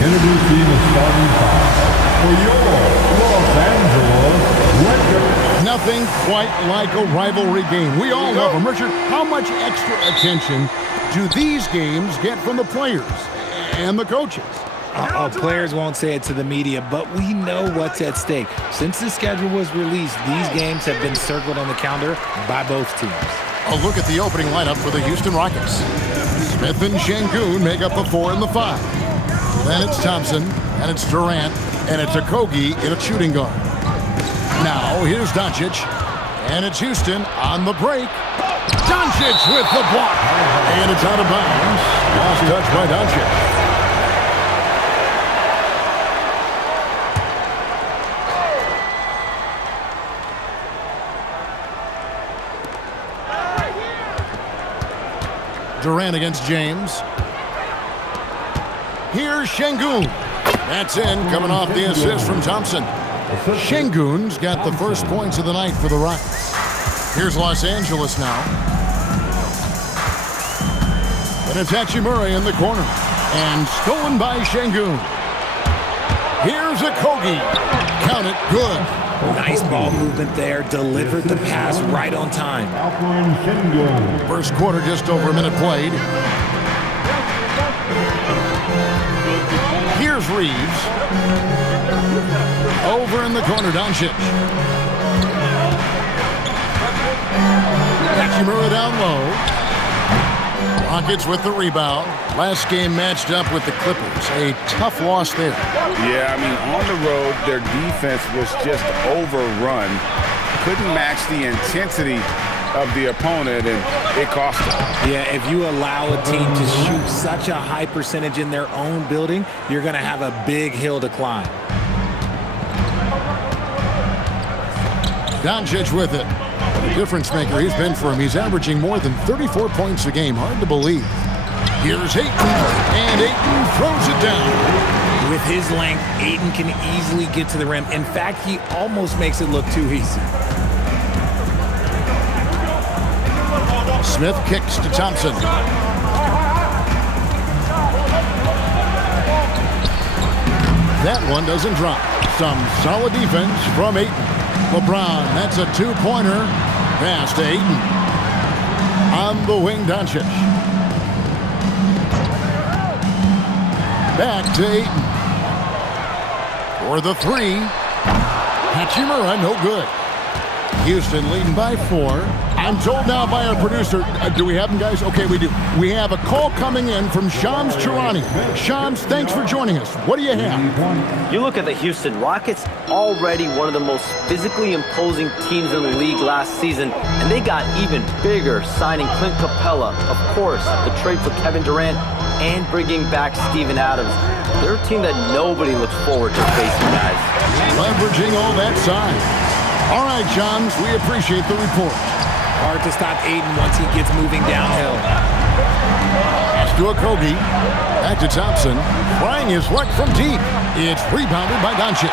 Introducing the starting five for your Los Angeles Lakers. Nothing quite like a rivalry game. We all love them. Richard, how much extra attention do these games get from the players and the coaches? Players won't say it to the media, but we know what's at stake. Since the schedule was released, these games have been circled on the calendar by both teams. A look at the opening lineup for the Houston Rockets. Smith and Şengün make up the 4 and the 5. Then it's Thompson, and it's Durant, and it's Okogie in a shooting guard. Now here's Doncic, and it's Houston on the break. Doncic with the block, and it's out of bounds. Lost touch by Doncic. Durant against James. Here's Şengün. That's in, coming off the assist from Thompson. Şengün's got the first points of the night for the Rockets. Here's Los Angeles now. And it's Hachimura in the corner. And stolen by Şengün. Here's Okogie. Count it, good. Nice ball movement there. Delivered the pass right on time. First quarter, just over a minute played. Here's Reeves. Over in the corner, Doncic. Hachimura down low. Rockets with the rebound. Last game matched up with the Clippers. A tough loss there. Yeah, I mean, on the road, their defense was just overrun. Couldn't match the intensity of the opponent, and it cost them. Yeah, if you allow a team to shoot such a high percentage in their own building, you're going to have a big hill to climb. Doncic with it. The difference maker he's been for him. He's averaging more than 34 points a game. Hard to believe. Here's Ayton, and Ayton throws it down. With his length, Ayton can easily get to the rim. In fact, he almost makes it look too easy. Smith kicks to Thompson. That one doesn't drop. Some solid defense from Ayton. LeBron, that's a two-pointer. Pass to Ayton. On the wing, Doncic. Back to Ayton. For the 3. Hachimura, no good. Houston leading by 4. I'm told now by our producer, do we have them, guys? Okay, we do. We have a call coming in from Shams Charania. Shams, thanks for joining us. What do you have? You look at the Houston Rockets, already one of the most physically imposing teams in the league last season, and they got even bigger, signing Clint Capella, of course, the trade for Kevin Durant, and bringing back Steven Adams. They're a team that nobody looks forward to facing, guys. Leveraging all that size. All right, Shams, we appreciate the report. Hard to stop Ayton once he gets moving downhill. Pass to Okogie. Back to Thompson. Trying his luck from deep. It's rebounded by Doncic.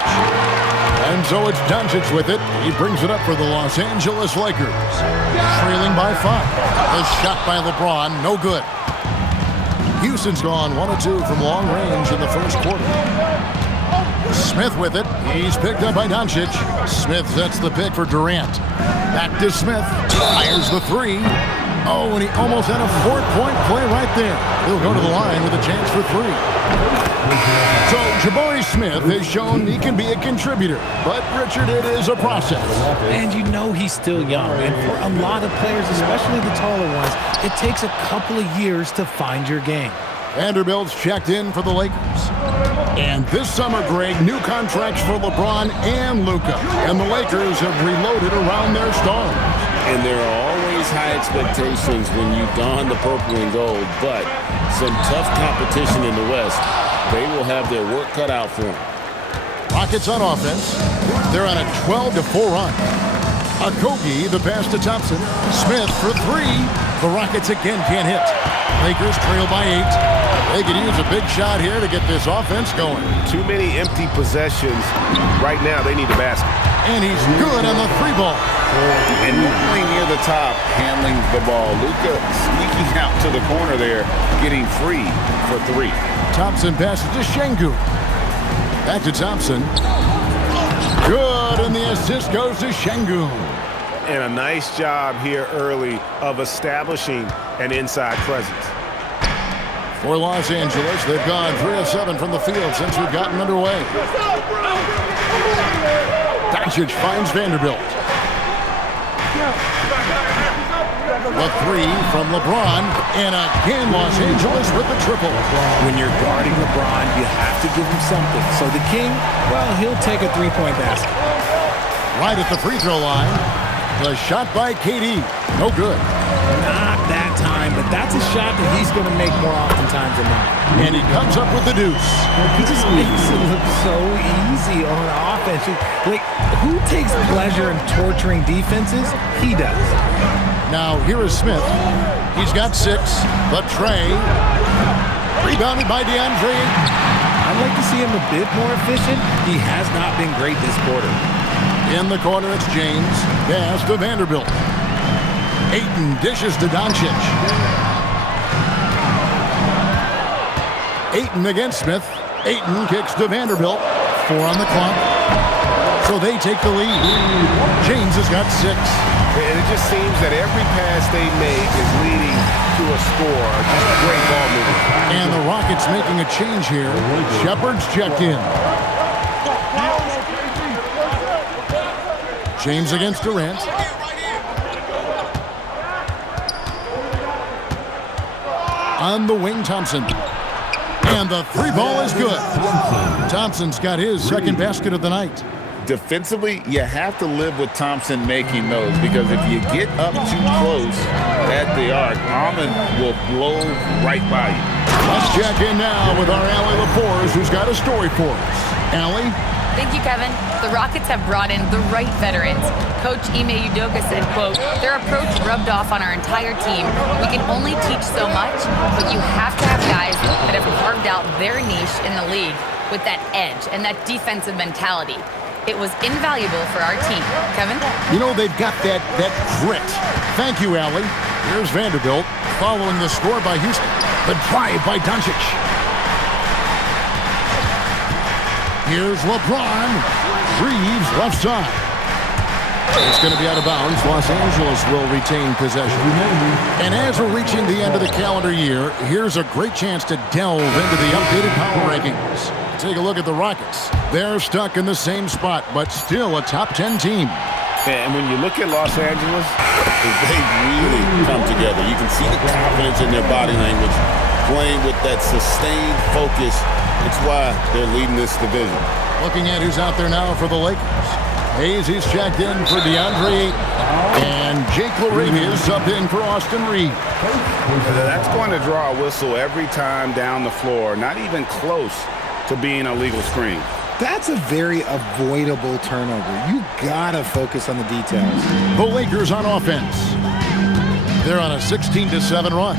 And so it's Doncic with it. He brings it up for the Los Angeles Lakers. Trailing by 5. A shot by LeBron, no good. Houston's gone 1 of 2 from long range in the first quarter. Smith with it. He's picked up by Doncic. Smith sets the pick for Durant. Back to Smith. Fires the 3. Oh, and he almost had a 4-point play right there. He'll go to the line with a chance for 3. So Jabari Smith has shown he can be a contributor. But, Richard, it is a process. And you know he's still young. And for a lot of players, especially the taller ones, it takes a couple of years to find your game. Vanderbilt's checked in for the Lakers. And this summer, Greg, new contracts for LeBron and Luka. And the Lakers have reloaded around their stars. And there are always high expectations when you don the purple and gold, but some tough competition in the West. They will have their work cut out for them. Rockets on offense. They're on a 12-4 run. Okogie, the pass to Thompson. Smith for 3. The Rockets again can't hit. Lakers trail by 8. They could use a big shot here to get this offense going. Too many empty possessions. Right now, they need a basket. And he's good on the 3-ball. And normally near the top, handling the ball. Luka sneaking out to the corner there, getting free for 3. Thompson passes to Şengün. Back to Thompson. Good, and the assist goes to Şengün. And a nice job here early of establishing an inside presence. For Los Angeles, they've gone 3 of 7 from the field since we've gotten underway. Doncic finds Vanderbilt. The 3 from LeBron, and again Los Angeles with the triple. When you're guarding LeBron, you have to give him something. So the King, well, he'll take a 3-point basket. Right at the free throw line. The shot by KD. No good. Not that time, but that's a shot that he's going to make more oftentimes than not. And he comes up with the deuce. He just makes it look so easy on offense. Like, who takes pleasure in torturing defenses? He does. Now, here is Smith. He's got 6. But Trey, rebounded by DeAndre. I'd like to see him a bit more efficient. He has not been great this quarter. In the corner, it's James. Pass to Vanderbilt. Ayton dishes to Doncic. Ayton against Smith. Ayton kicks to Vanderbilt. 4 on the clock. So they take the lead. James has got 6. And it just seems that every pass they make is leading to a score. Just great ball movement. And the Rockets making a change here. Shepard's checked in. James against Durant. On the wing, Thompson. And the 3-ball is good. Thompson's got his second basket of the night. Defensively, you have to live with Thompson making those, because if you get up too close at the arc, Almond will blow right by you. Let's check in now with our Allie LaForce, who's got a story for us. Allie? Thank you, Kevin. The Rockets have brought in the right veterans. Coach Ime Udoka said, quote, "Their approach rubbed off on our entire team. We can only teach so much, but you have to have guys that have carved out their niche in the league with that edge and that defensive mentality. It was invaluable for our team." Kevin? You know, they've got that grit. Thank you, Allie. Here's Vanderbilt following the score by Houston. The drive by Doncic. Here's LeBron. Reeves left side. It's going to be out of bounds. Los Angeles will retain possession. And as we're reaching the end of the calendar year, here's a great chance to delve into the updated power rankings. Take a look at the Rockets. They're stuck in the same spot, but still a top 10 team. And when you look at Los Angeles, they really come together. You can see the confidence in their body language, playing with that sustained focus. It's why they're leading this division. Looking at who's out there now for the Lakers. Hayes, he's checked in for DeAndre Ayton. And Jake LaRavia is subbed in for Austin Reed. That's going to draw a whistle every time down the floor. Not even close to being a legal screen. That's a very avoidable turnover. You gotta focus on the details. The Lakers on offense. They're on a 16-7 run.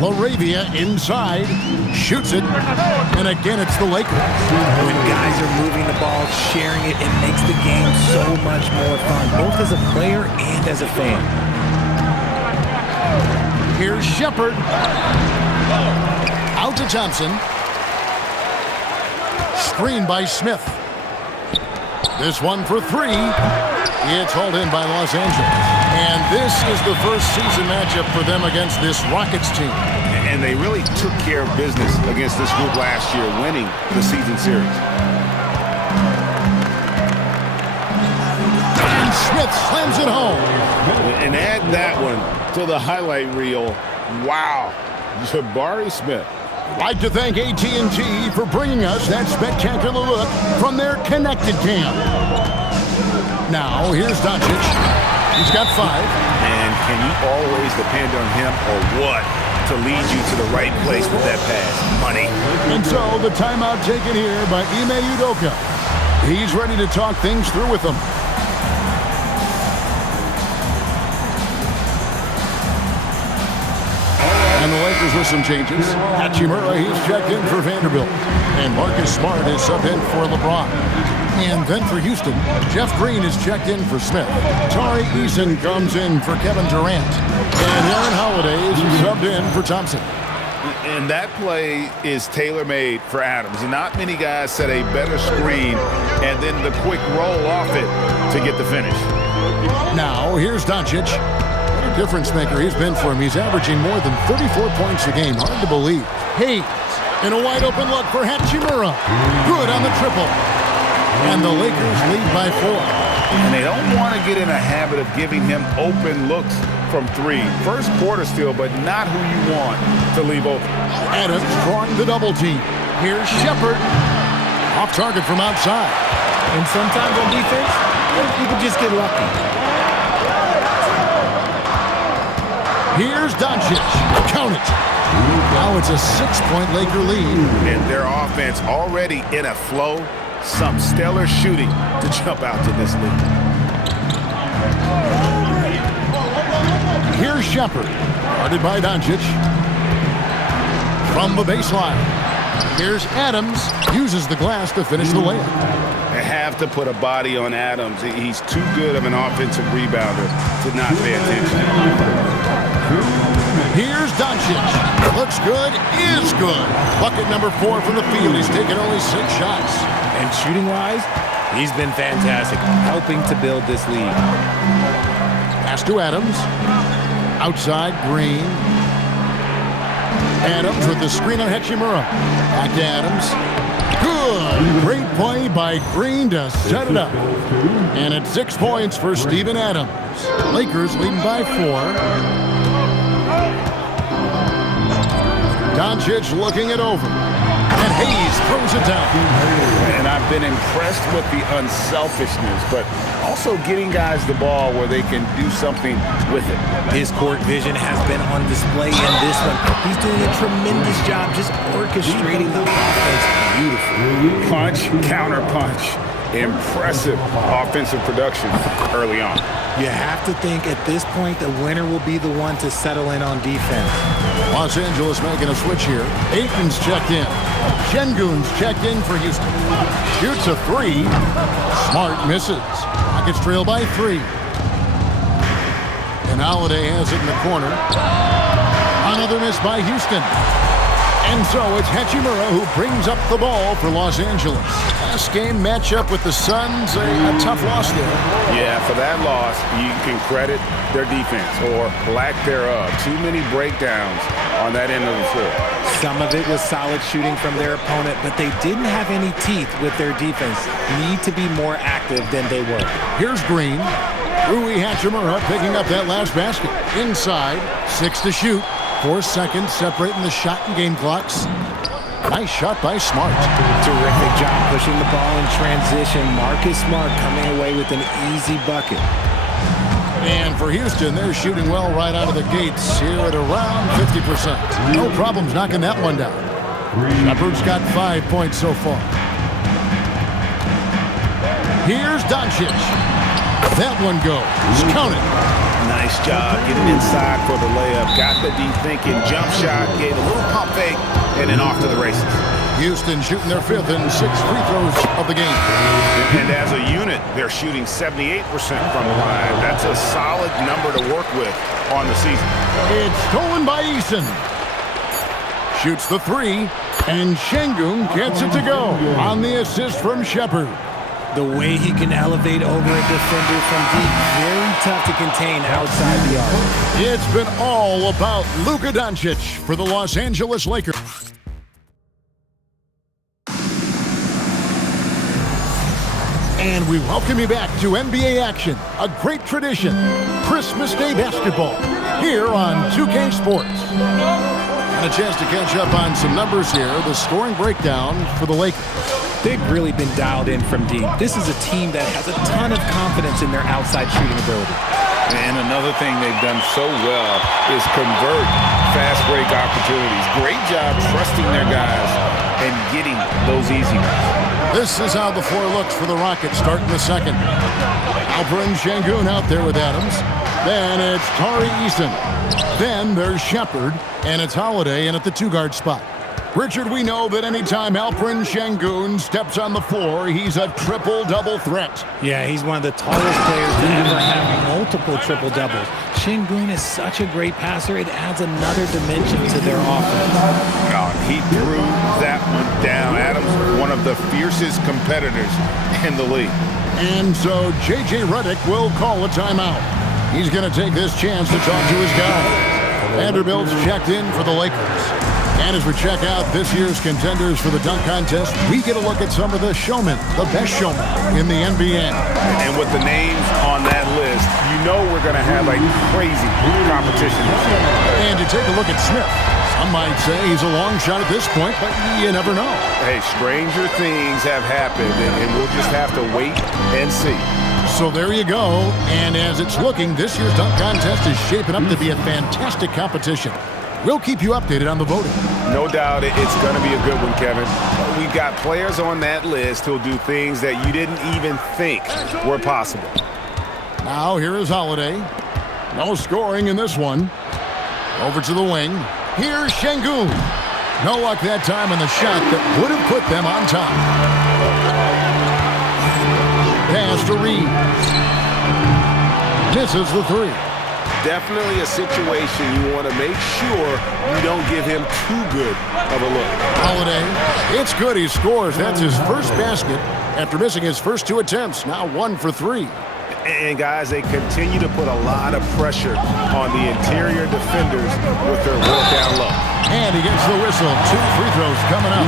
LaRavia inside, shoots it, and again it's the Lakers. When guys are moving the ball, sharing it, it makes the game so much more fun, both as a player and as a fan. Here's Shepard. Out to Thompson. Screen by Smith. This one for 3. It's hauled in by Los Angeles. And this is the first season matchup for them against this Rockets team. And they really took care of business against this group last year, winning the season series. And Smith slams it home. And add that one to the highlight reel. Wow. Jabari Smith. I'd like to thank AT&T for bringing us that spectacular look from their connected camp. Now, here's Doncic. He's got 5. And can you always depend on him or what to lead you to the right place with that pass? Money. And so the timeout taken here by Ime Udoka. He's ready to talk things through with them. And the Lakers with some changes. Hachimura, he's checked in for Vanderbilt. And Marcus Smart is subbed in for LeBron. And then for Houston, Jeff Green is checked in for Smith. Tari Eason comes in for Kevin Durant. And Aaron Holiday is subbed in for Thompson. And that play is tailor-made for Adams. Not many guys set a better screen and then the quick roll off it to get the finish. Now, here's Doncic. What a difference maker he's been for him. He's averaging more than 34 points a game. Hard to believe. Hayes in a wide-open look for Hachimura. Good on the triple. And the Lakers lead by 4. And they don't want to get in a habit of giving him open looks from 3. First quarter still, but not who you want to leave open. Adams drawing the double team. Here's Shepard. Off target from outside. And sometimes on defense, you can just get lucky. Here's Doncic. Count it. Now it's a 6-point Laker lead. And their offense already in a flow. Some stellar shooting to jump out to this lead. Here's Shepard. Guarded by Doncic. From the baseline. Here's Adams. Uses the glass to finish the layup. They have to put a body on Adams. He's too good of an offensive rebounder to not pay attention. Here's Doncic. Looks good, is good. Bucket number 4 from the field. He's taken only 6 shots. And shooting-wise, he's been fantastic, helping to build this lead. Pass to Adams. Outside, Green. Adams with the screen on Hachimura. Back to Adams. Good. Great play by Green to set it up. And it's 6 points for Steven Adams. Lakers leading by 4. Doncic looking it over. And Hayes throws it down. And I've been impressed with the unselfishness, but also getting guys the ball where they can do something with it. His court vision has been on display in this one. He's doing a tremendous job just orchestrating the offense beautifully. Punch, counter punch. Impressive offensive production early on. You have to think at this point the winner will be the one to settle in on defense. Los Angeles making a switch here. Ayton's checked in. Şengün's checked in for Houston. Shoots a 3. Smart misses. Rockets trail by 3. And Holiday has it in the corner. Another miss by Houston. And so it's Hachimura who brings up the ball for Los Angeles. Last game matchup with the Suns, a tough loss there. Yeah, for that loss, you can credit their defense or lack thereof. Too many breakdowns on that end of the floor. Some of it was solid shooting from their opponent, but they didn't have any teeth with their defense. Need to be more active than they were. Here's Green. Rui Hachimura picking up that last basket. Inside, 6 to shoot. 4 seconds separating the shot and game clocks. Nice shot by Smart. Terrific job pushing the ball in transition. Marcus Smart coming away with an easy bucket. And for Houston, they're shooting well right out of the gates here at around 50%. No problems knocking that one down. Shepard's got 5 points so far. Here's Doncic. That one goes. Count it. Nice job getting inside for the layup. Got the deep thinking jump shot, gave a little pump fake, and then off to the races. Houston shooting their 5th and 6th free throws of the game. And as a unit, they're shooting 78% from the line. That's a solid number to work with on the season. It's stolen by Eason. Shoots the 3, and Şengün gets it to go on the assist from Shepard. The way he can elevate over a defender from deep, very tough to contain outside the arc. It's been all about Luka Doncic for the Los Angeles Lakers. And we welcome you back to NBA action, a great tradition, Christmas Day basketball, here on 2K Sports. And a chance to catch up on some numbers here, the scoring breakdown for the Lakers. They've really been dialed in from deep. This is a team that has a ton of confidence in their outside shooting ability. And another thing they've done so well is convert fast break opportunities. Great job trusting their guys and getting those easy ones. This is how the floor looks for the Rockets starting the second. Alperen Şengün out there with Adams. Then it's Tari Eason. Then there's Shepard, and it's Holiday in at the 2-guard spot. Richard, we know that anytime Alperen Sengun steps on the floor, he's a triple-double threat. Yeah, he's one of the tallest players to ever have multiple triple-doubles. Sengun is such a great passer, it adds another dimension to their offense. Oh, he threw that one down. Adams, one of the fiercest competitors in the league. And so J.J. Redick will call a timeout. He's going to take this chance to talk to his guys. Vanderbilt's checked in for the Lakers. And as we check out this year's contenders for the dunk contest, we get a look at some of the showmen, the best showmen in the NBA. And with the names on that list, you know we're going to have a crazy competition. And you take a look at Smith. Some might say he's a long shot at this point, but you never know. Hey, stranger things have happened, and we'll just have to wait and see. So there you go. And as it's looking, this year's dunk contest is shaping up to be a fantastic competition. We'll keep you updated on the voting. No doubt it's going to be a good one, Kevin. We've got players on that list who'll do things that you didn't even think were possible. Now here is Holiday. No scoring in this one. Over to the wing. Here's Sengun. No luck that time on the shot that would have put them on top. Pass to Reed. Misses the 3. Definitely a situation you want to make sure you don't give him too good of a look. Holiday, it's good he scores. That's his first basket after missing his first 2 attempts. Now 1 for 3. And guys, they continue to put a lot of pressure on the interior defenders with their work down low. And he gets the whistle. 2 free throws coming up.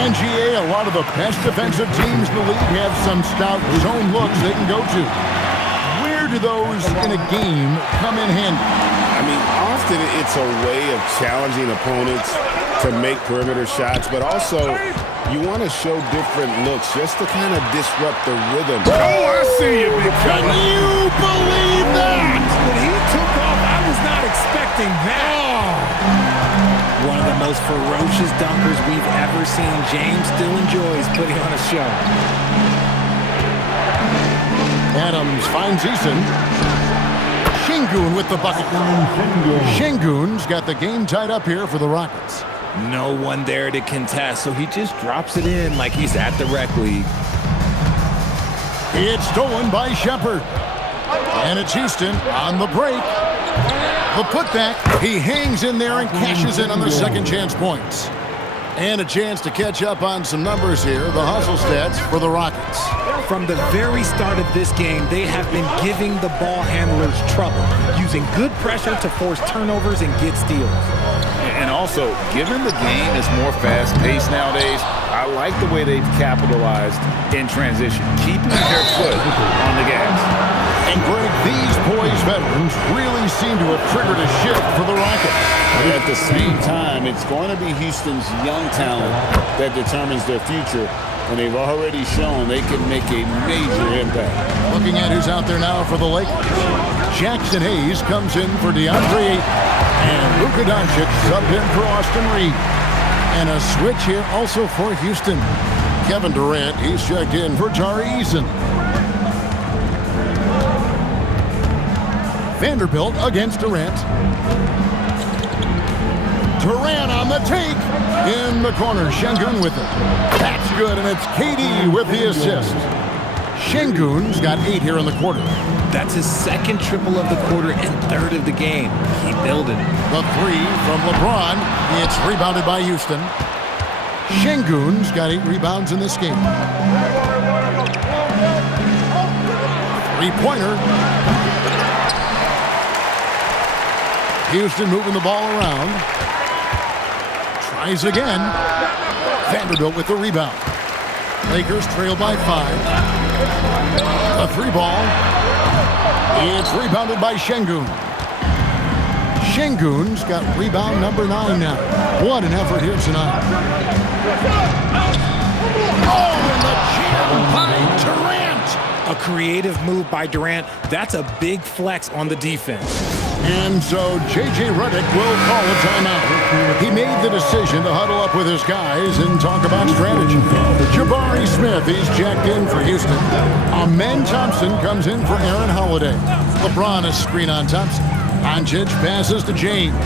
And GA, a lot of the best defensive teams in the league have some stout zone looks they can go to. Do those in a game come in handy? I mean, often it's a way of challenging opponents to make perimeter shots, but also you want to show different looks just to kind of disrupt the rhythm. Oh, I see you, big fella. Can you believe that? When he took off, I was not expecting that. One of the most ferocious dunkers we've ever seen. James still enjoys putting on a show. Adams finds Eason. Sengun with the bucket. Sengun's got the game tied up here for the Rockets. No one there to contest, so he just drops it in like he's at the rec league. It's stolen by Shepard. And it's Houston on the break. The putback. He hangs in there and cashes in on the second chance points. And a chance to catch up on some numbers here. The hustle stats for the Rockets. From the very start of this game, they have been giving the ball handlers trouble, using good pressure to force turnovers and get steals. And also, given the game is more fast-paced nowadays, I like the way they've capitalized in transition, keeping their foot on the gas. And Greg, these poised veterans really seem to have triggered a shift for the Rockets. At the same time, it's going to be Houston's young talent that determines their future, and they've already shown they can make a major impact. Looking at who's out there now for the Lakers. Jackson Hayes comes in for DeAndre Ayton, and Luka Doncic subbed in for Austin Reed. And a switch here also for Houston. Kevin Durant, he's checked in for Tari Eason. Vanderbilt against Durant. Durant on the take. In the corner, Sengun with it. That's good, and it's KD with the assist. Sengun's got 8 here in the quarter. That's his second triple of the quarter and third of the game. Keep building. The 3 from LeBron. It's rebounded by Houston. Sengun's got 8 rebounds in this game. 3-pointer. Houston moving the ball around. Tries again. Vanderbilt with the rebound. Lakers trail by 5. A 3-ball. It's rebounded by Sengun. Sengun's got rebound number 9 now. What an effort here tonight. Oh, and the jam by Durant. A creative move by Durant. That's a big flex on the defense. And so J.J. Redick will call a timeout. He made the decision to huddle up with his guys and talk about strategy. Jabari Smith is jacked in for Houston. Amen Thompson comes in for Aaron Holiday. LeBron is screen on Thompson. Doncic passes to James.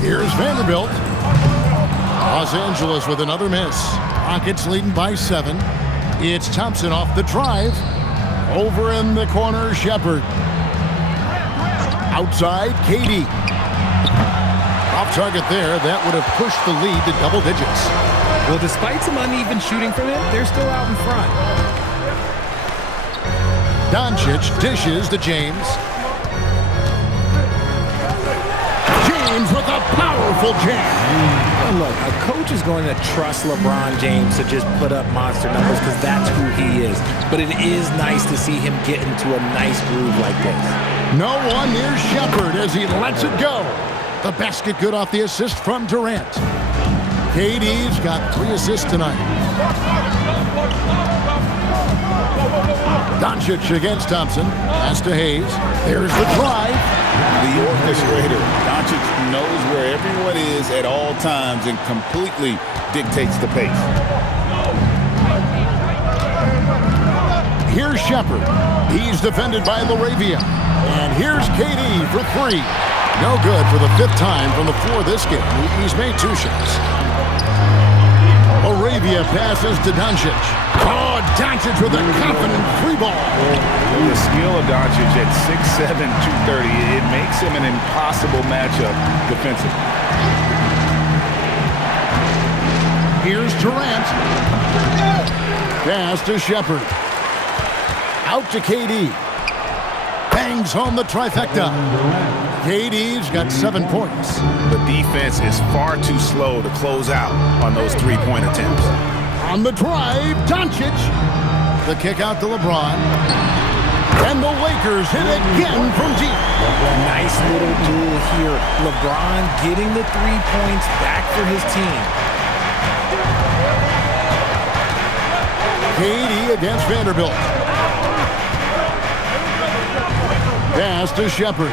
Here's Vanderbilt. Los Angeles with another miss. Rockets leading by 7. It's Thompson off the drive. Over in the corner, Shepard. Outside, KD. Off target there. That would have pushed the lead to double digits. Well, despite some uneven shooting from him, they're still out in front. Doncic dishes to James. James with a powerful jam. And look, a coach is going to trust LeBron James to just put up monster numbers because that's who he is. But it is nice to see him get into a nice groove like this. No one near Shepard as he lets it go. The basket good off the assist from Durant. KD's got 3 assists tonight. Doncic against Thompson. Pass to Hayes. There's the drive. The orchestrator. Doncic knows where everyone is at all times and completely dictates the pace. Here's Shepard. He's defended by LaRavia. And here's KD for 3. No good for the 5th time from the floor this game. He's made 2 shots. LaRavia passes to Doncic. Oh, Doncic with a confident 3 ball. The skill of Doncic at 6'7", 230, it makes him an impossible matchup defensively. Here's Durant. Pass to Shepard. Out to KD. Bangs home the trifecta. KD's got 7 points. The defense is far too slow to close out on those 3-point attempts. On the drive, Doncic. The kick out to LeBron. And the Lakers hit again from deep. Nice little duel here. LeBron getting the 3 points back for his team. KD against Vanderbilt. Pass to Shepard.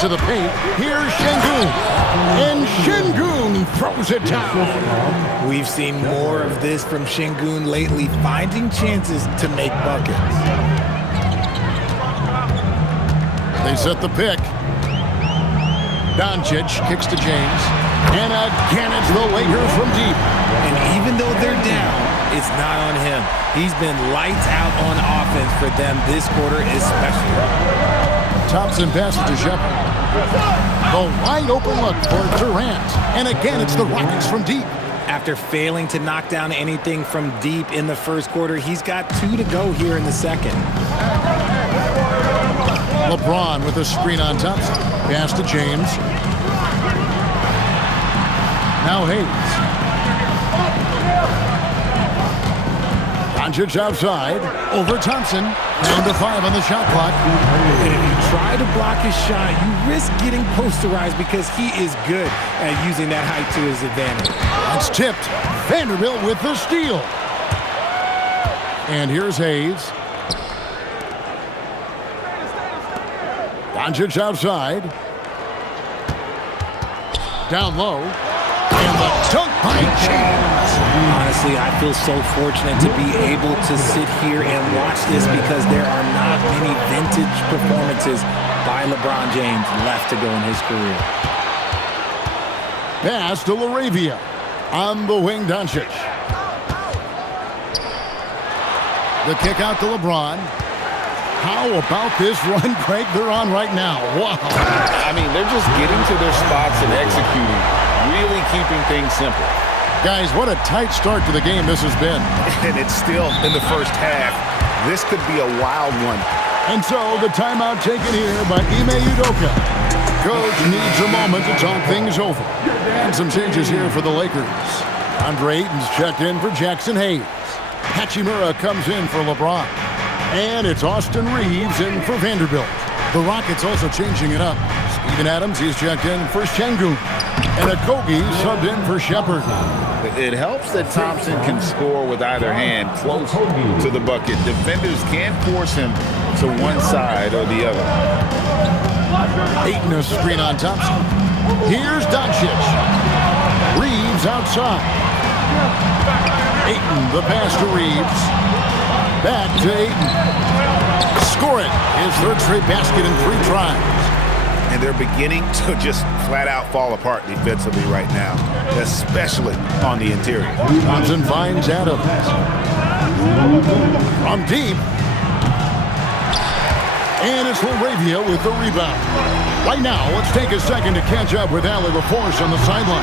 To the paint. Here's Şengün. And Şengün throws it down. We've seen more of this from Şengün lately, finding chances to make buckets. They set the pick. Doncic kicks to James. And again, it's the Lakers from deep. And even though they're down, it's not on him. He's been lights out on offense for them this quarter especially. Thompson passes to Shepard. The wide open look for Durant. And again, it's the Rockets from deep. After failing to knock down anything from deep in the first quarter, he's got 2 to go here in the second. LeBron with a screen on Thompson. Pass to James. Now Hayes. Doncic outside. Over Thompson. Down to 5 on the shot clock. And if you try to block his shot, you risk getting posterized because he is good at using that height to his advantage. It's tipped. Vanderbilt with the steal. And here's Hayes. Doncic outside. Down low. And the dunk by James. Honestly, I feel so fortunate to be able to sit here and watch this because there are not many vintage performances by LeBron James left to go in his career. Pass to LaRavia. On the wing, Doncic. The kick out to LeBron. How about this run, Craig, they're on right now? Wow. I mean, they're just getting to their spots and executing, really keeping things simple. Guys, what a tight start to the game this has been. And it's still in the first half. This could be a wild one. And so the timeout taken here by Ime Udoka. Coach needs a moment to talk things over. And some changes here for the Lakers. Andre Ayton's checked in for Jackson Hayes. Hachimura comes in for LeBron. And it's Austin Reeves in for Vanderbilt. The Rockets also changing it up. Steven Adams, he's checked in for Şengün. And Okogie subbed in for Shepard. It helps that Thompson can score with either hand close to the bucket. Defenders can't force him to one side or the other. Ayton a screen on Thompson. Here's Doncic. Reeves outside. Ayton, the pass to Reeves. Back to Ayton. Score it. His third straight basket in 3 tries. And they're beginning to just flat out fall apart defensively right now, especially on the interior. Thompson finds Adams. From deep. And it's Laravia with the rebound. Right now, let's take a second to catch up with Allie LaForce on the sideline.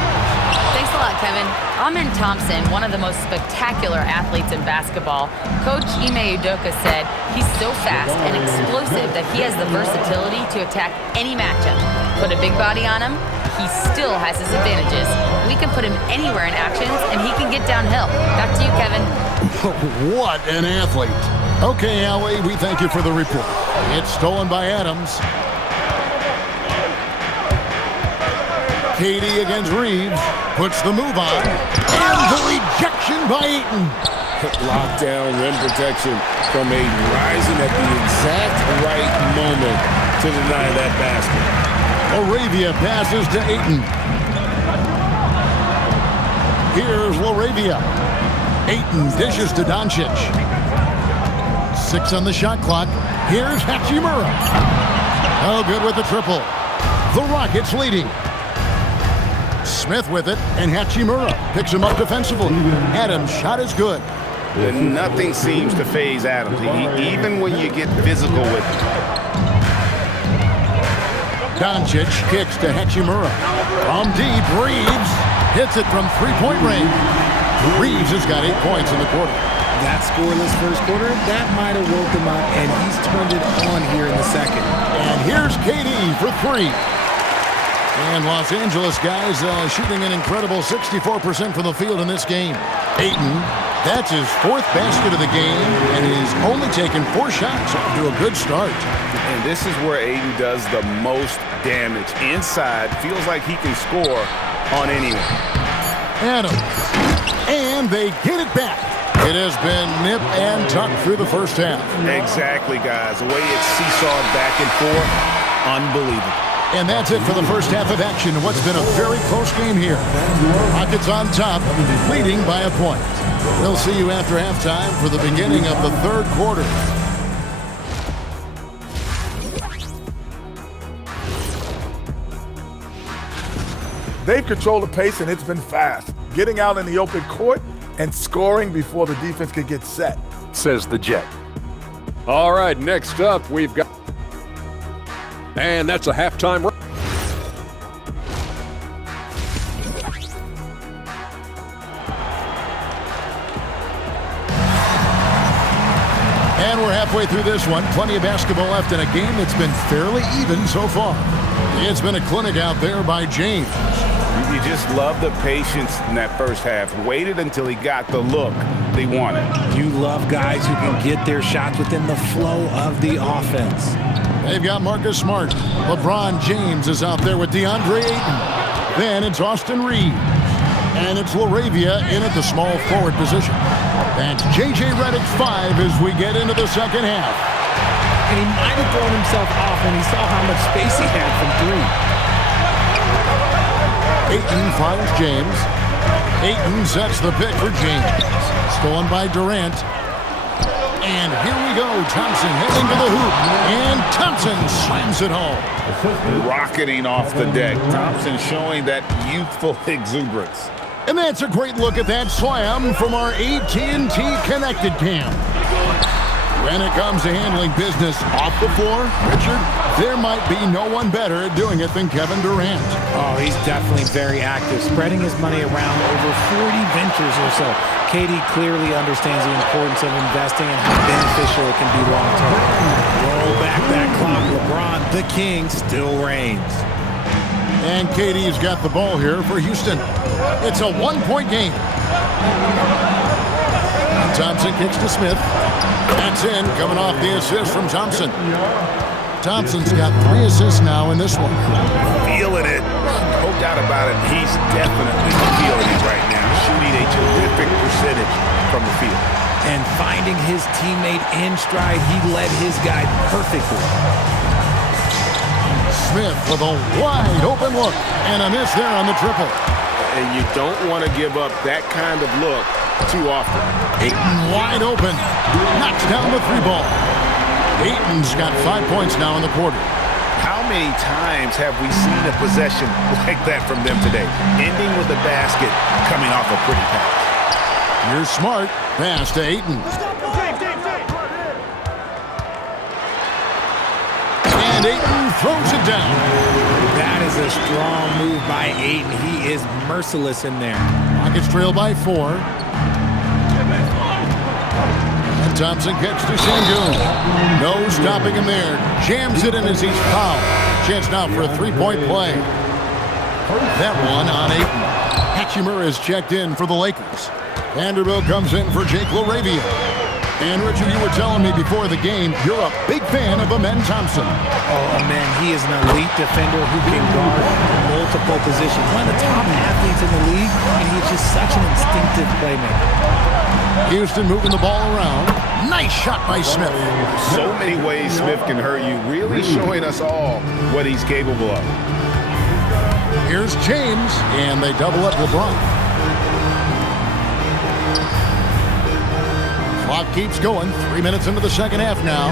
Thanks a lot, Kevin. Amen Thompson, one of the most spectacular athletes in basketball. Coach Ime Udoka said he's so fast and explosive that he has the versatility to attack any matchup. Put a big body on him, he still has his advantages. We can put him anywhere in actions, and he can get downhill. Back to you, Kevin. What an athlete. Okay, Allie, we thank you for the report. It's stolen by Adams. Katie against Reeves. Puts the move on. And the rejection by Ayton. Lockdown rim protection from Ayton, rising at the exact right moment to deny that basket. Laravia passes to Ayton. Here's Laravia. Ayton dishes to Doncic. 6 on the shot clock. Here's Hachimura. Oh, good with the triple. The Rockets leading. Smith with it, and Hachimura picks him up defensively. Adams' shot is good. And nothing seems to faze Adams, even when you get physical with him. Doncic kicks to Hachimura. From deep, Reeves hits it from 3-point range. Reeves has got 8 points in the quarter. That scoreless first quarter, that might have woke him up, and he's turned it on here in the second. And here's KD for 3. And Los Angeles guys shooting an incredible 64% from the field in this game. Ayton, that's his 4th basket of the game, and he's only taken 4 shots to a good start. And this is where Ayton does the most damage. Inside, feels like he can score on anyone. Adams, and they get it back. It has been nip and tuck through the first half. Exactly, guys. The way it's seesawed back and forth, unbelievable. And that's it for the first half of action. What's been a very close game here. Rockets on top, leading by a point. We'll see you after halftime for the beginning of the third quarter. They've controlled the pace, and it's been fast. Getting out in the open court and scoring before the defense can get set, says the Jet. All right, next up, we've got... And that's a halftime. And we're halfway through this one. Plenty of basketball left in a game that's been fairly even so far. It's been a clinic out there by James. You just love the patience in that first half. Waited until he got the look they wanted. You love guys who can get their shots within the flow of the offense. They've got Marcus Smart. LeBron James is out there with DeAndre Ayton. Then it's Austin Reeves. And it's Laravia in at the small forward position. That's J.J. Redick 5 as we get into the second half. And he might have thrown himself off when he saw how much space he had from 3. Ayton finds James. Ayton sets the pick for James. Stolen by Durant. And here we go. Thompson heading to the hoop. And Thompson slams it home. Rocketing off the deck. Thompson showing that youthful exuberance. And that's a great look at that slam from our AT&T Connected Cam. When it comes to handling business off the floor, Richard, there might be no one better at doing it than Kevin Durant. Oh, he's definitely very active, spreading his money around over 40 ventures or so. Katie clearly understands the importance of investing and how beneficial it can be long-term. Roll back that clock. LeBron, the king, still reigns. And Katie's got the ball here for Houston. It's a one-point game. Thompson kicks to Smith. That's in, coming off the assist from Thompson. Thompson's got 3 assists now in this one. Feeling it. No doubt about it. He's definitely feeling it right now. Shooting a terrific percentage from the field. And finding his teammate in stride, he led his guy perfectly. Smith with a wide open look and a miss there on the triple. And you don't want to give up that kind of look too often. Ayton wide open. Knocks down the three ball. Ayton's got 5 points now in the quarter. How many times have we seen a possession like that from them today? Ending with a basket, coming off a pretty pass. Here's Smart. Pass to Ayton. And Ayton throws it down. That is a strong move by Ayton. He is merciless in there. Rockets trail by 4. And Thompson gets to Şengün. No stopping him there. Jams it in as he's fouled. Chance now for a three-point play. That one on Ayton. Hachimura is checked in for the Lakers. Vanderbilt comes in for Jake LaRavia. And Richard, you were telling me before the game, you're a big fan of Amen Thompson. Oh, man, he is an elite defender who can guard multiple positions. One of the top athletes in the league, and he's just such an instinctive playmaker. Houston moving the ball around. Nice shot by Smith. So many ways Smith can hurt you, really showing us all what he's capable of. Here's James, and they double up LeBron. Clock keeps going. 3 minutes into the second half now.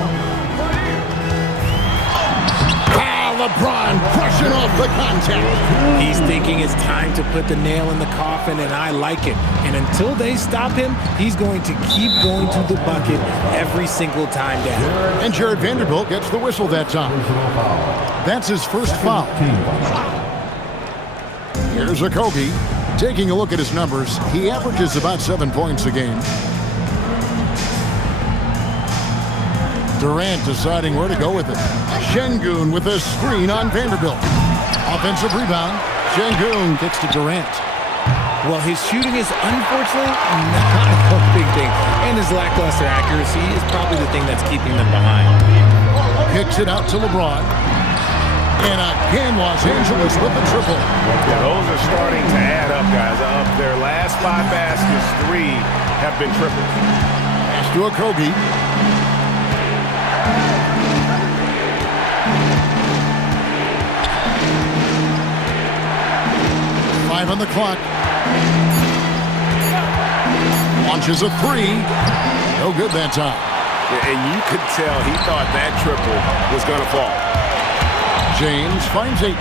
LeBron brushing off the contact. He's thinking it's time to put the nail in the coffin, and I like it. And until they stop him, he's going to keep going to the bucket every single time down. And Jared Vanderbilt gets the whistle that time. That's his first foul. Here's Okogie. Taking a look at his numbers, he averages about 7 points a game. Durant deciding where to go with it. Şengün with a screen on Vanderbilt. Offensive rebound. Şengün gets to Durant. Well, his shooting is unfortunately not a big thing. And his lackluster accuracy is probably the thing that's keeping them behind. Kicks it out to LeBron. And again, Los Angeles with the triple. Yeah, those are starting to add up, guys. Of their last 5 baskets, 3 have been triples. Pass to Okogie. On the clock. Launches a 3. No good that time. And you could tell he thought that triple was going to fall. James finds Ayton.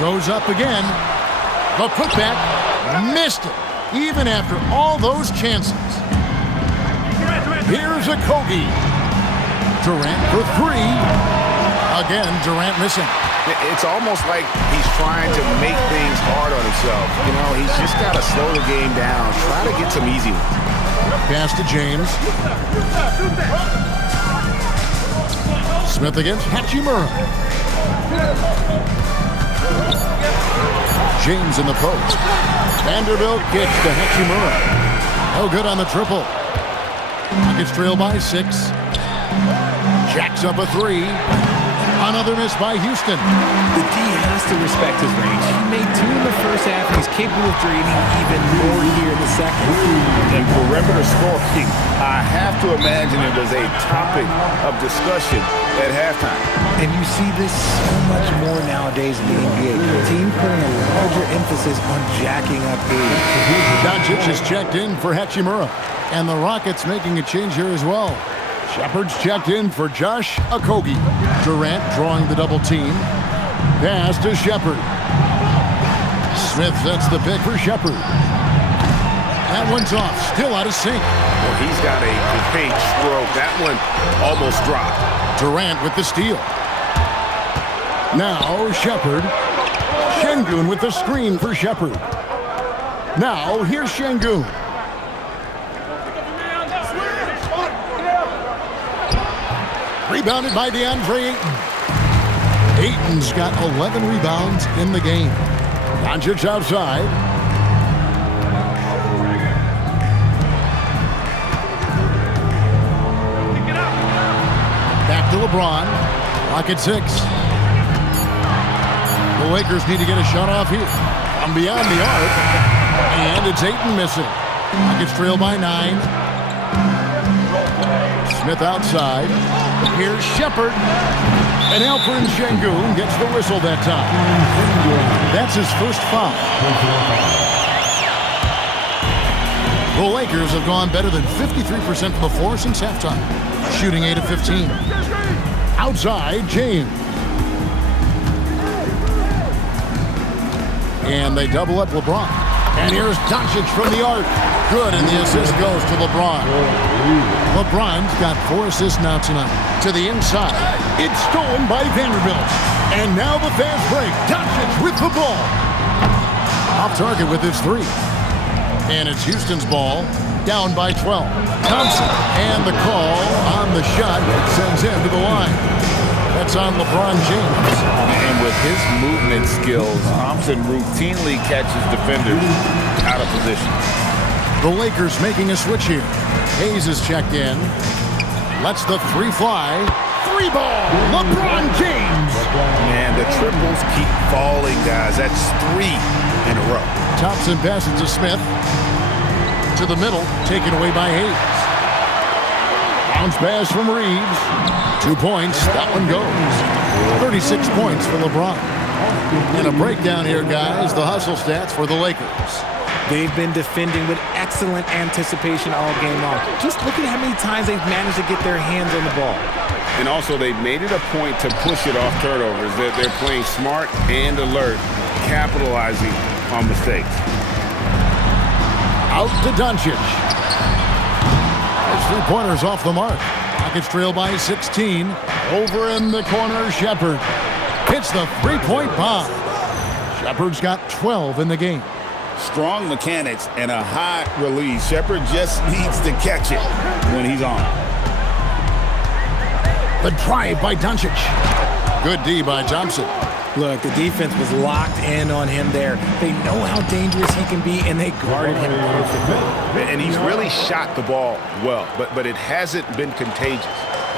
Goes up again. The putback missed it, even after all those chances. Here's Okogie. Durant for 3. Again, Durant missing. It's almost like he's trying to make things hard on himself. You know, he's just got to slow the game down, try to get some easy ones. Pass to James. Smith against Hachimura. James in the post. Vanderbilt gets to Hachimura. No good on the triple. Rockets trail by 6. Jacks up a 3. Another miss by Houston. The D has to respect his range. He made 2 in the first half, and he's capable of draining even more here in the second. And perimeter scoring, I have to imagine it was a topic of discussion at halftime. And you see this so much more nowadays in the NBA. Team putting a larger emphasis on jacking up threes. Doncic is checked in for Hachimura. And the Rockets making a change here as well. Shepard's checked in for Josh Okogie. Durant drawing the double team. Pass to Shepard. Smith sets the pick for Shepard. That one's off, still out of sync. Well, he's got a great stroke. That one almost dropped. Durant with the steal. Now Shepard. Şengün with the screen for Shepard. Now here's Şengün. Rebounded by DeAndre Ayton. Ayton's got 11 rebounds in the game. Doncic outside. Back to LeBron. Clock at 6. The Lakers need to get a shot off here. From beyond the arc. And it's Ayton missing. Rockets trail by 9. Smith outside. Here's Shepard. And Alperen Şengün gets the whistle that time. That's his first foul. The Lakers have gone better than 53% from the floor since halftime, shooting 8 of 15. Outside, James. And they double up LeBron. And here's Doncic from the arc. Good, and the assist goes to LeBron. LeBron's got 4 assists now tonight. To the inside. It's stolen by Vanderbilt. And now the fast break. Doncic with the ball. Off target with his 3. And it's Houston's ball, down by 12. Thompson, and the call on the shot sends him to the line. That's on LeBron James. And with his movement skills, Thompson routinely catches defenders out of position. The Lakers making a switch here. Hayes is checked in. Lets the 3 fly. 3 ball, LeBron James. Man, the triples keep falling, guys. That's 3 in a row. Thompson passes to Smith. To the middle, taken away by Hayes. Bounce pass from Reeves. 2 points, that one goes. 36 points for LeBron. And a breakdown here, guys. The hustle stats for the Lakers. They've been defending with excellent anticipation all game long. Just look at how many times they've managed to get their hands on the ball. And also, they've made it a point to push it off turnovers. They're playing smart and alert, capitalizing on mistakes. Out to Doncic. His 3-pointers off the mark. Rockets trail by 16. Over in the corner, Shepard. Hits the 3-point bomb. Shepard's got 12 in the game. Strong mechanics and a high release. Shepard just needs to catch it when he's on. The drive by Doncic. Good D by Thompson. Look, the defense was locked in on him there. They know how dangerous he can be, and they guarded him perfectly. And he's really shot the ball well, but it hasn't been contagious.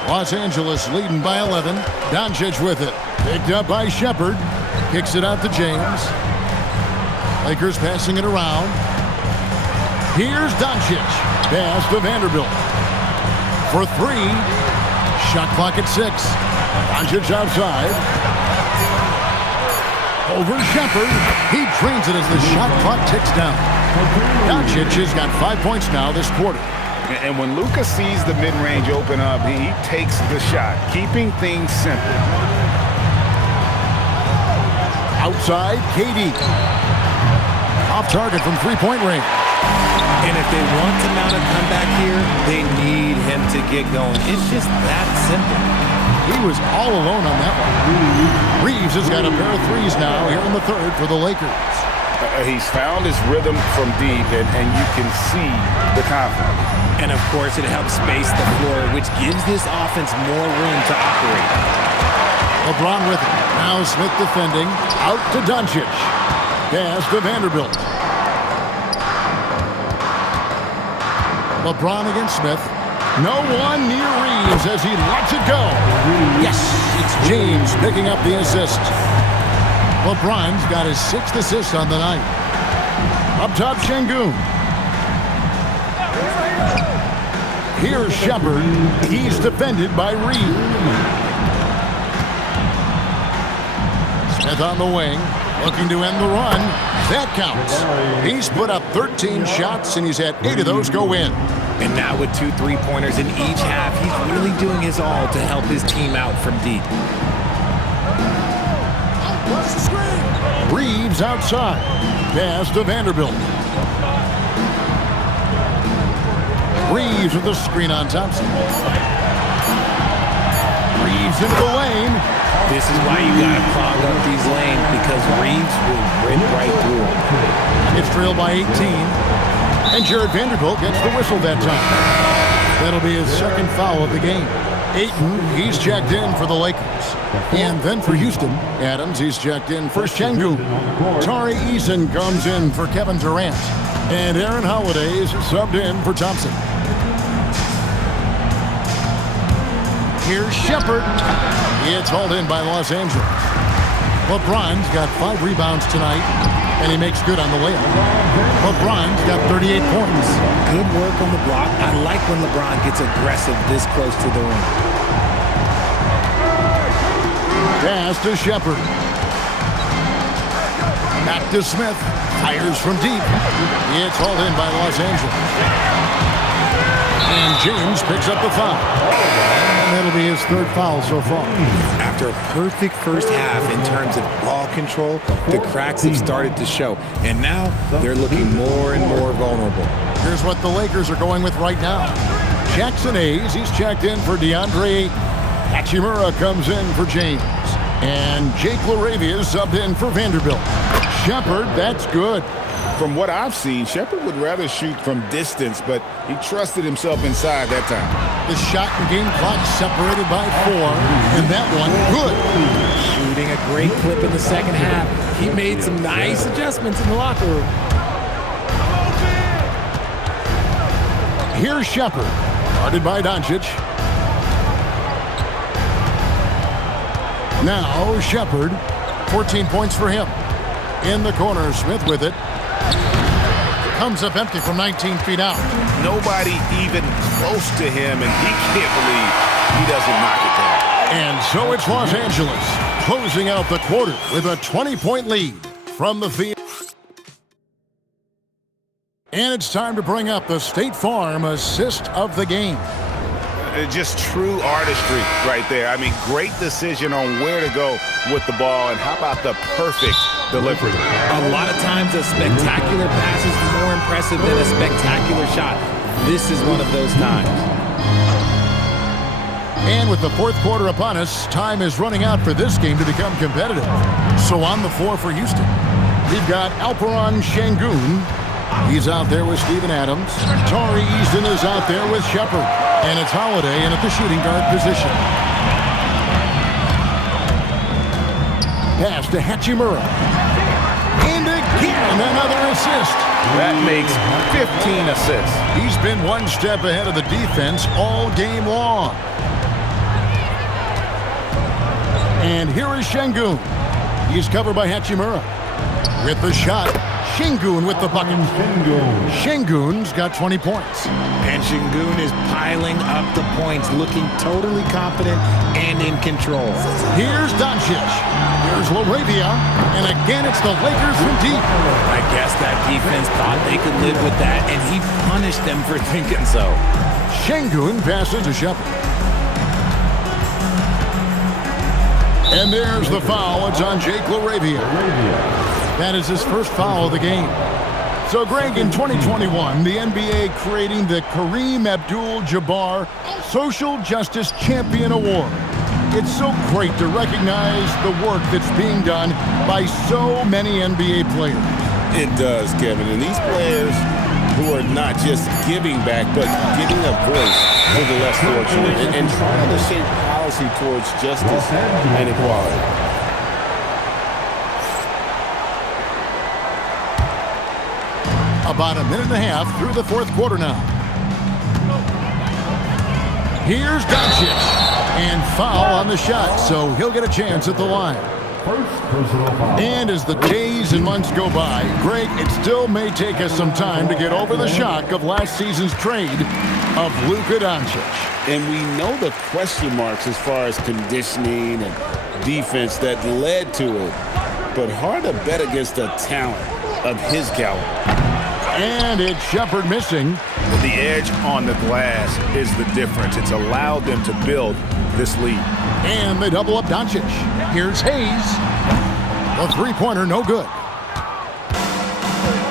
Los Angeles leading by 11. Doncic with it. Picked up by Shepard. Kicks it out to James. Lakers passing it around. Here's Doncic. Pass to Vanderbilt. For 3. Shot clock at 6. Doncic outside. Over Shepard. He drains it as the shot clock ticks down. Doncic has got 5 points now this quarter. And when Luka sees the mid-range open up, he takes the shot, keeping things simple. Outside, KD. Off target from 3-point range. And if they want to mount a comeback here, they need him to get going. It's just that simple. He was all alone on that one. Reeves has got a pair of 3s now here in the 3rd for the Lakers. He's found his rhythm from deep, and you can see the confidence. And, of course, it helps space the floor, which gives this offense more room to operate. LeBron with it. Now Smith defending. Out to Doncic. Pass to Vanderbilt. LeBron against Smith. No one near Reeves as he lets it go. Yes, it's James picking up the assist. LeBron's got his 6th assist on the night. Up top, Şengün. Here's Shepard. He's defended by Reeves. Smith on the wing, looking to end the run. That counts. He's put up 13 shots, and he's had 8 of those go in. And now with 2 3-pointers in each half, he's really doing his all to help his team out from deep. Reeves outside. Pass to Vanderbilt. Reeves with the screen on Thompson. Reeves into the lane. This is why you got to clog up these lanes, because Reeves will rip right through them. It's trailed by 18. And Jared Vanderbilt gets the whistle that time. That'll be his 2nd foul of the game. Ayton, he's checked in for the Lakers. And then for Houston, Adams, he's checked in for Şengün. Tari Eason comes in for Kevin Durant. And Aaron Holiday's subbed in for Thompson. Here's Shepard. It's hauled in by Los Angeles. LeBron's got 5 rebounds tonight. And he makes good on the layup. LeBron's got 38 points. Good work on the block. I like when LeBron gets aggressive this close to the rim. Pass to Shepard. Back to Smith. Fires from deep. It's hauled in by Los Angeles. And James picks up the foul. And that'll be his third foul so far. After a perfect first half in terms of ball control, the cracks have started to show. And now they're looking more and more vulnerable. Here's what the Lakers are going with right now. Jackson Hayes, he's checked in for DeAndre. Hachimura comes in for James. And Jake LaRavia is subbed in for Vanderbilt. Shepard, that's good. From what I've seen, Shepard would rather shoot from distance, but he trusted himself inside that time. The shot and game clock separated by 4, and that one good. Shooting a great clip in the second half. He made some nice adjustments in the locker room. Here's Shepard, guarded by Doncic. Now Shepard, 14 points for him. In the corner, Smith with it. Comes up empty from 19 feet out. Nobody even close to him, and he can't believe he doesn't knock it down. And so it's Los Angeles closing out the quarter with a 20-point lead from the field. And it's time to bring up the State Farm assist of the game. Just true artistry right there. I mean, great decision on where to go with the ball, and how about the perfect delivery? A lot of times a spectacular pass is more impressive than a spectacular shot. This is one of those times. And with the fourth quarter upon us, time is running out for this game to become competitive. So on the floor for Houston, we've got Alperon Şengün. He's out there with Steven Adams. Tari Eason is out there with Shepard. And it's Holiday in at the shooting guard position. Pass to Hachimura. And again, another assist. That makes 15 assists. He's been one step ahead of the defense all game long. And here is Şengün. He's covered by Hachimura. With the shot, Şengün with the bucket. Şengün's got 20 points. And Şengün is piling up the points, looking totally confident and in control. Here's Doncic. Here's LaRavia. And again, it's the Lakers from deep. I guess that defense thought they could live with that, and he punished them for thinking so. Şengün passes to Shepard. And there's the foul. It's on Jake LaRavia. That is his first foul of the game. So, Greg, in 2021, the NBA creating the Kareem Abdul-Jabbar Social Justice Champion Award. It's so great to recognize the work that's being done by so many NBA players. It does, Kevin. And these players who are not just giving back, but giving a voice to the less fortunate and trying to shape policy towards justice and equality. About a minute and a half through the fourth quarter now. Here's Doncic. And foul on the shot, so he'll get a chance at the line. And as the days and months go by, Greg, it still may take us some time to get over the shock of last season's trade of Luka Doncic. And we know the question marks as far as conditioning and defense that led to it. But hard to bet against a talent of his caliber. And it's Shepard missing. The edge on the glass is the difference. It's allowed them to build this lead. And they double up Doncic. Here's Hayes. The three-pointer, no good.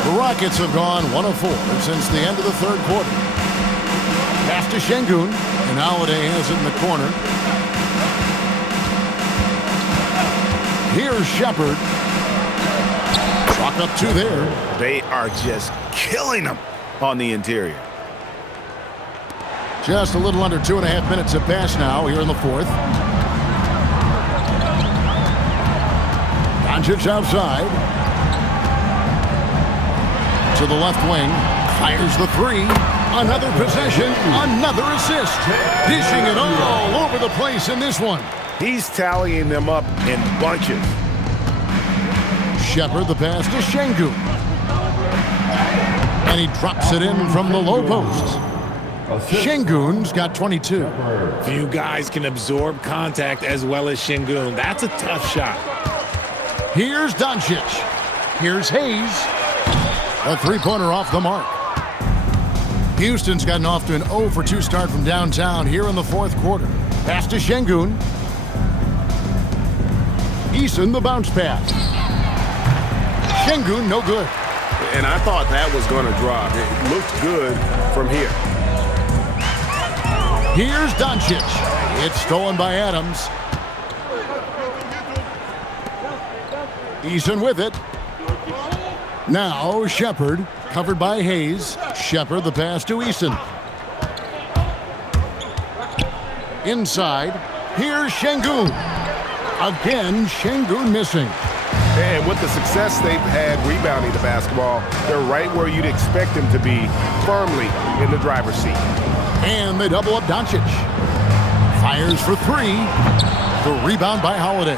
The Rockets have gone 1 of 4 since the end of the third quarter. Pass to Şengün, and Holiday has it in the corner. Here's Shepard. Chalk up 2 there. They are just killing them on the interior. Just a little under 2.5 minutes have passed now here in the fourth. Doncic outside. To the left wing. Fires the 3. Another possession. Another assist. Dishing it all over the place in this one. He's tallying them up in bunches. Shepard the pass to Şengün. And he drops it in from the low post. Şengün's got 22. Few guys can absorb contact as well as Şengün. That's a tough shot. Here's Doncic. Here's Hayes. A three-pointer off the mark. Houston's gotten off to an 0 for 2 start from downtown here in the fourth quarter. Pass to Şengün. Eason the bounce pass. Şengün no good. And I thought that was going to drop. It looked good from here. Here's Doncic. It's stolen by Adams. Eason with it. Now Shepard, covered by Hayes. Shepard the pass to Eason. Inside. Here's Şengün. Again, Şengün missing. And with the success they've had rebounding the basketball, they're right where you'd expect them to be, firmly in the driver's seat. And they double up Doncic. Fires for 3. The rebound by Holiday.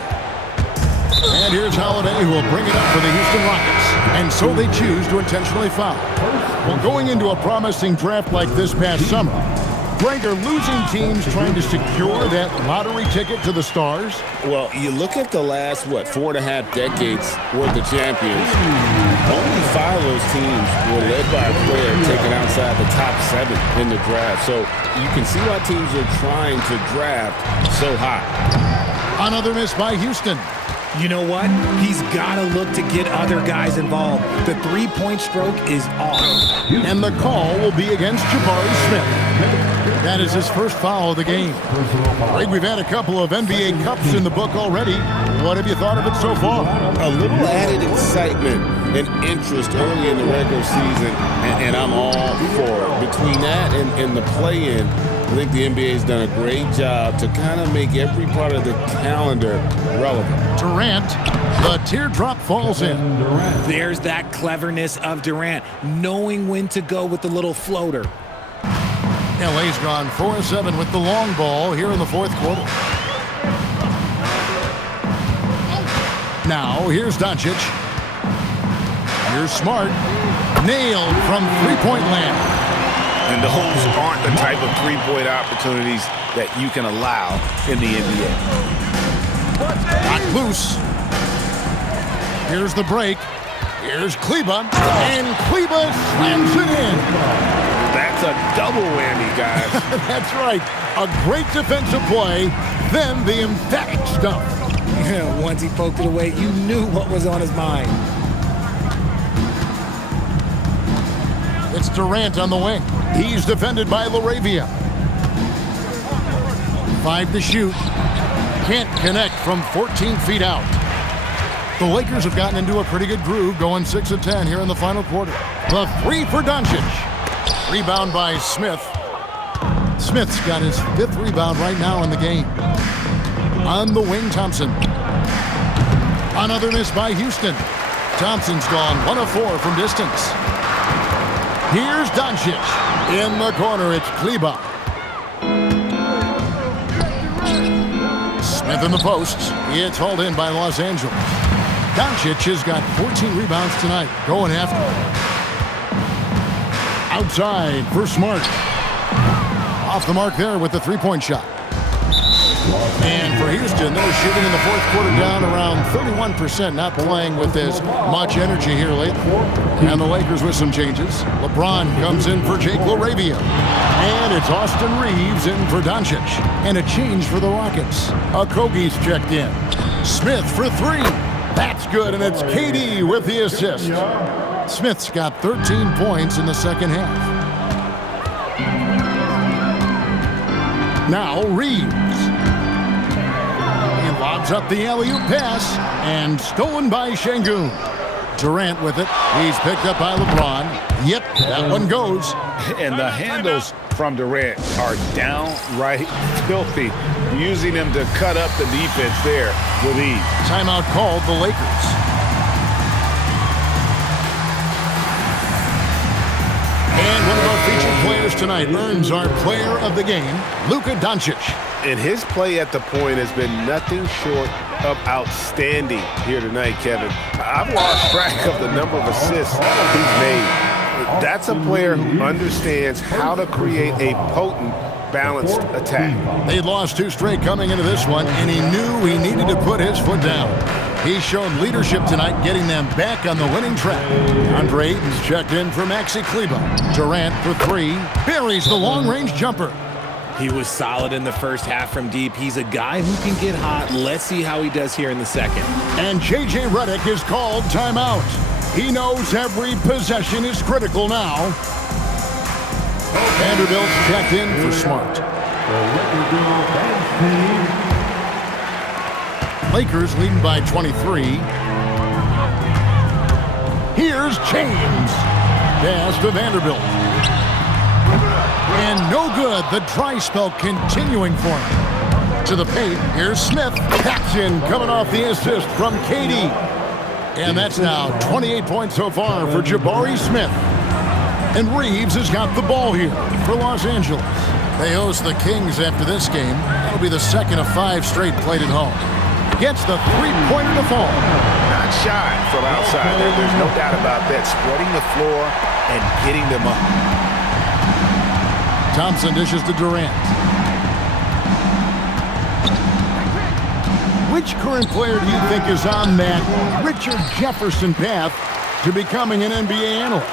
And here's Holiday, who will bring it up for the Houston Rockets. And so they choose to intentionally foul. Well, going into a promising draft like this past summer, Greg, are losing teams trying to secure that lottery ticket to the stars? Well, you look at the last, 4.5 decades worth of champions. Only 5 of those teams were led by a player taken outside the top 7 in the draft. So you can see why teams are trying to draft so high. Another miss by Houston. You know what? He's got to look to get other guys involved. The three-point stroke is off. And the call will be against Jabari Smith. That is his first foul of the game. Greg, we've had a couple of NBA Cups in the book already. What have you thought of it so far? A little added excitement and interest early in the regular season, and I'm all for it. Between that and the play-in, I think the NBA's done a great job to kind of make every part of the calendar relevant. Durant, the teardrop falls in. There's that cleverness of Durant, knowing when to go with the little floater. LA's gone 4-7 with the long ball here in the fourth quarter. Now, here's Doncic. Here's Smart. Nailed from three-point land. And those aren't the type of three-point opportunities that you can allow in the NBA. Got loose. Here's the break. Here's Kleber. And Kleber slams it in. That's a double whammy, guys. That's right. A great defensive play, then the emphatic stuff. Yeah, once he poked it away, you knew what was on his mind. It's Durant on the wing. He's defended by LaRavia. 5 to shoot. Can't connect from 14 feet out. The Lakers have gotten into a pretty good groove, going 6 of 10 here in the final quarter. The 3 for Doncic. Rebound by Smith. Smith's got his 5th rebound right now in the game. On the wing, Thompson. Another miss by Houston. Thompson's gone 1 of 4 from distance. Here's Doncic. In the corner, it's Kleber. Smith in the post. It's hauled in by Los Angeles. Doncic has got 14 rebounds tonight, going after it. Outside for Smart. Off the mark there with the three-point shot. And for Houston, they're shooting in the fourth quarter down around 31%, not playing with as much energy here lately. And the Lakers with some changes. LeBron comes in for Jake LaRavia. And it's Austin Reeves in for Doncic. And a change for the Rockets. Okogie's checked in. Smith for 3. That's good, and it's KD with the assist. Smith's got 13 points in the second half. Now Reeves. He lobs up the alley-oop pass, and stolen by Şengün. Durant with it. He's picked up by LeBron. Yep, that one goes. And the handles from Durant are downright filthy, using him to cut up the defense there with ease. Timeout called the Lakers. And one of our featured players tonight earns our player of the game, Luka Doncic. And his play at the point has been nothing short of outstanding here tonight, Kevin. I've lost track of the number of assists he's made. That's a player who understands how to create a potent, balanced attack. They'd lost 2 straight coming into this one, and he knew he needed to put his foot down. He's shown leadership tonight, getting them back on the winning track. Andre Ayton's checked in for Maxi Kleber. Durant for 3, buries the long-range jumper. He was solid in the first half from deep. He's a guy who can get hot. Let's see how he does here in the second. And J.J. Redick is called timeout. He knows every possession is critical now. Vanderbilt's checked in for Smart. Lakers leading by 23. Here's James. Pass to Vanderbilt. And no good. The dry spell continuing for him. To the paint. Here's Smith. Paxson coming off the assist from KD. And that's now 28 points so far for Jabari Smith. And Reeves has got the ball here for Los Angeles. They host the Kings after this game. That'll be the second of 5 straight played at home. Gets the three-pointer to fall. Not shy from outside. There's no doubt about that. Spreading the floor and getting them up. Thompson dishes to Durant. Which current player do you think is on that Richard Jefferson path to becoming an NBA analyst?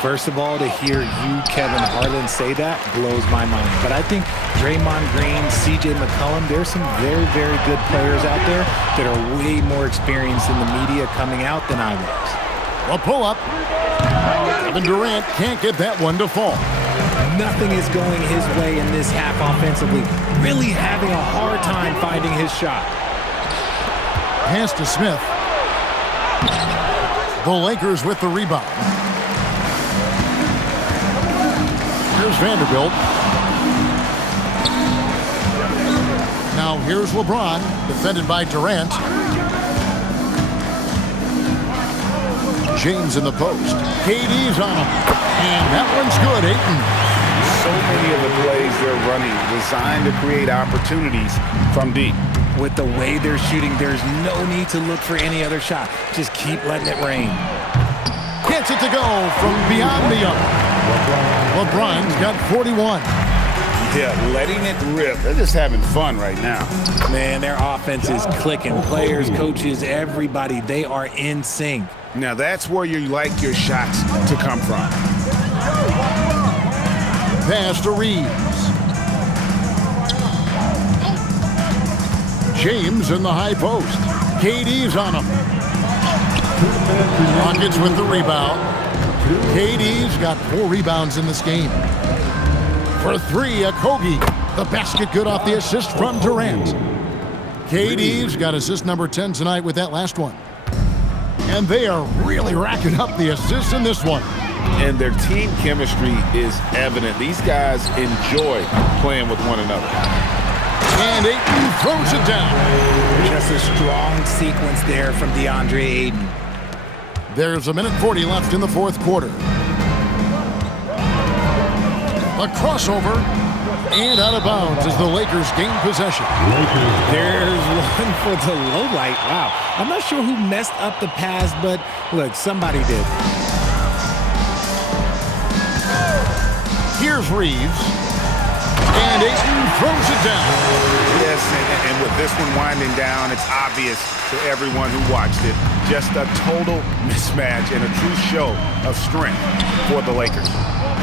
First of all, to hear you, Kevin Harlan, say that blows my mind. But I think Draymond Green, C.J. McCollum, there's some very, very good players out there that are way more experienced in the media coming out than I was. A pull-up. Kevin Durant can't get that one to fall. Nothing is going his way in this half offensively. Really having a hard time finding his shot. Pass to Smith. The Lakers with the rebound. Here's Vanderbilt. Now here's LeBron, defended by Durant. James in the post. KD's on him. And that one's good, Ayton. So many of the plays they're running designed to create opportunities from deep. With the way they're shooting, there's no need to look for any other shot. Just keep letting it rain. Gets it to go from beyond the arc. LeBron's got 41. Yeah, letting it rip. They're just having fun right now. Man, their offense is clicking. Players, coaches, everybody, they are in sync. Now that's where you like your shots to come from. Pass to Reeves. James in the high post. KD's on him. Rockets with the rebound. KD's got 4 rebounds in this game. For 3, Okogie. The basket good off the assist from Durant. KD's got assist number 10 tonight with that last one. And they are really racking up the assists in this one. And their team chemistry is evident. These guys enjoy playing with one another. And Ayton throws it down. Just a strong sequence there from DeAndre Ayton. There's 1:40 left in the fourth quarter. A crossover and out of bounds as the Lakers gain possession. There's one for the low light. Wow. I'm not sure who messed up the pass, but look, somebody did. Here's Reeves. And Ayton throws it down. Yes, and with this one winding down, it's obvious to everyone who watched it. Just a total mismatch and a true show of strength for the Lakers.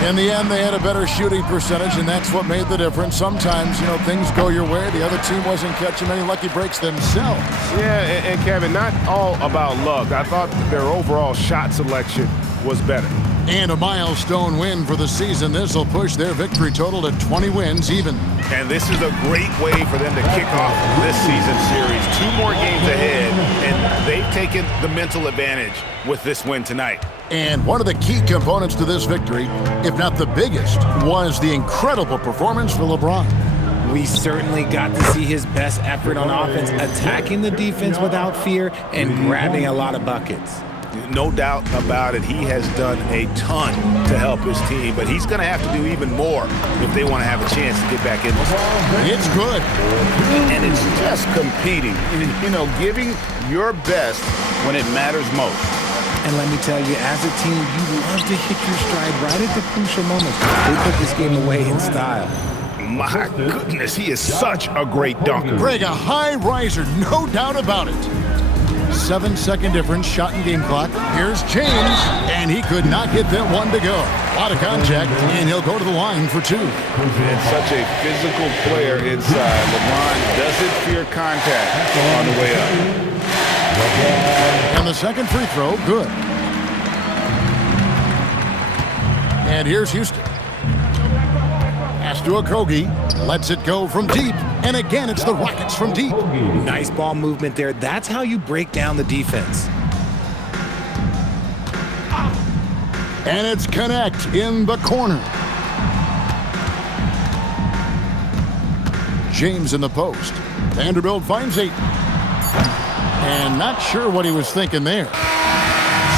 In the end, they had a better shooting percentage, and that's what made the difference. Sometimes, things go your way. The other team wasn't catching many lucky breaks themselves. Yeah, and Kevin, not all about luck. I thought their overall shot selection was better. And a milestone win for the season. This will push their victory total to 20 wins even. And this is a great way for them to kick off this season series. 2 more games ahead, and they've taken the mental advantage with this win tonight. And one of the key components to this victory, if not the biggest, was the incredible performance for LeBron. We certainly got to see his best effort on offense, attacking the defense without fear and grabbing a lot of buckets. No doubt about it. He has done a ton to help his team, but he's going to have to do even more if they want to have a chance to get back in this. It's good. And it's just competing, you know, giving your best when it matters most. And let me tell you, as a team, you love to hit your stride right at the crucial moments. They put this game away in style. My goodness, he is such a great dunker. Greg, a high riser, no doubt about it. 7-second difference, shot and game clock. Here's James, and he could not get that one to go. A lot of contact, and he'll go to the line for 2. And such a physical player inside. LeBron doesn't fear contact on the way up. And the second free throw, good. And here's Houston. Pass to Okogie, lets it go from deep. And again, it's the Rockets from deep. Nice ball movement there. That's how you break down the defense. And it's Connect in the corner. James in the post. Vanderbilt finds 8. And not sure what he was thinking there.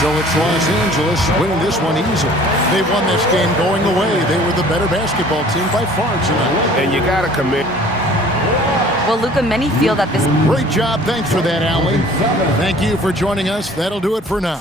So it's Los Angeles winning this one easily. They won this game going away. They were the better basketball team by far tonight. And you got to commit. Well, Luka, many feel that this... Great job. Thanks for that, Allie. Thank you for joining us. That'll do it for now.